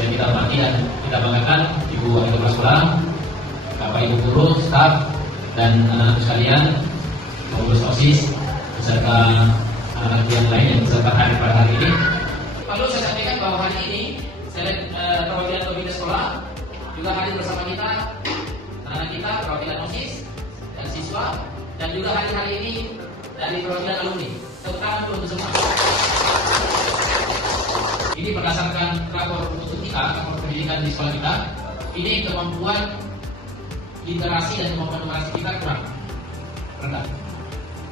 yang kita hormati dan kita banggakan Ibu Wakil Kepala Sekolah, Bapak Ibu guru, staf, dan anak-anak sekalian, pengurus OSIS, beserta anak-anak yang lain yang beserta hadir pada hari ini. Perlu saya sampaikan bahwa hari ini perwakilan komite sekolah juga hadir bersama kita, anak-anak kita, perwakilan OSIS dan siswa, dan juga hadir hari ini dari perwakilan alumni. Tepuk tangan untuk semua. Ini berdasarkan rapor untuk kita, rapor pendidikan di sekolah kita. Ini kemampuan literasi dan kemampuan numerasi kita kurang rendah,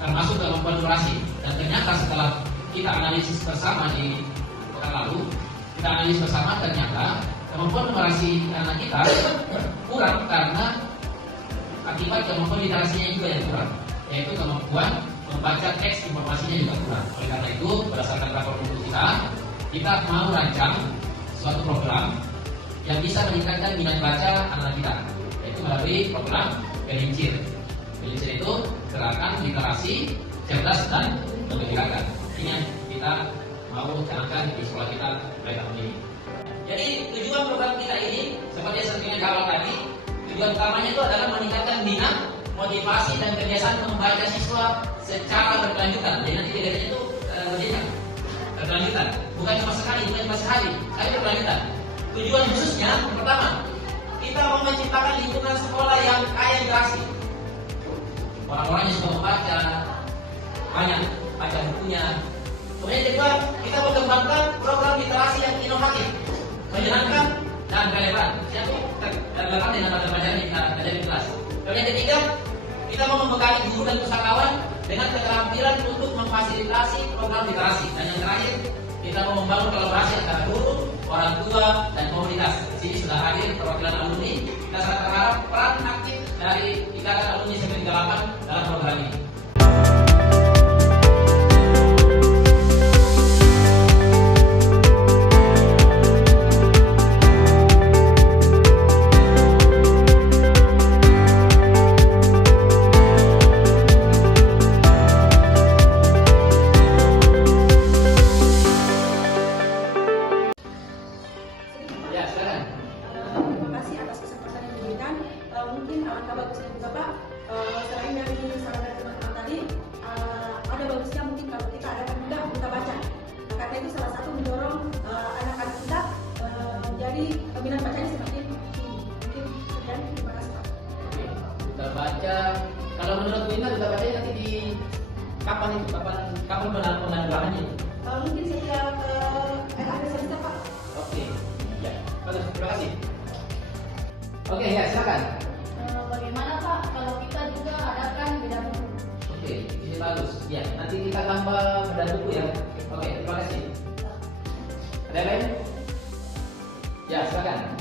termasuk kemampuan numerasi. Dan ternyata setelah kita analisis bersama di pekan lalu, kita analisis bersama ternyata kemampuan numerasi anak kita kurang karena akibat kemampuan literasinya juga yang kurang, yaitu kemampuan membaca teks informasinya juga kurang. Oleh karena itu, berdasarkan rapor untuk kita mau rancang suatu program yang bisa meningkatkan minat baca anak kita, yaitu melalui program Gelincir. Gelincir itu gerakan literasi cerdas dan mengembirakan. Ini yang kita mau canangkan di sekolah kita pada tahun ini. Jadi tujuan program kita ini seperti yang saya katakan tadi, tujuan utamanya itu adalah meningkatkan minat, motivasi dan kebiasaan membaca siswa secara berkelanjutan. Jadi nanti kegiatannya itu berkelanjutan, bukan cuma sekali, bukan cuma sehari, tapi berkelanjutan. Tujuan khususnya yang pertama, kita mau menciptakan lingkungan sekolah yang kaya literasi. Orang-orang yang suka membaca, banyak baca bukunya. Kemudian kedua, kita mau kembangkan program literasi yang inovatif, menyenangkan dan relevan. Itu relevan dengan pelajaran yang kita pelajari di kelas. Kemudian ketiga, kita mau membekali guru dan pustakawan dengan keterampilan untuk memfasilitasi program literasi. Dan yang terakhir, kita mau membangun kolaborasi antara guru, orang tua, dan komunitas. Di sini sudah hadir perwakilan alumni. Kita sangat berharap peran aktif dari Ikatan Alumni 98 dalam program ini. Mungkin alangkah bagusnya juga Pak, selain dari saran dari teman-teman tadi, ada bagusnya mungkin kalau kita ada juga buta baca. Karena itu salah satu mendorong anak-anak kita menjadi minat bacanya semakin tinggi. Mungkin sekian, terima kasih Pak. Buta baca, kalau menurut Bu Indah, buta bacanya nanti di kapan itu? Kapan penanggulangannya? Mungkin setiap ada semester Pak. Oke, ya, bagus, terima kasih. Oke, ya silakan. Bagaimana Pak kalau kita juga adakan beda buku? Oke, ini bagus. Ya, nanti kita tambah beda buku ya. Oke, terima kasih. Ada yang lain? Ya, silakan.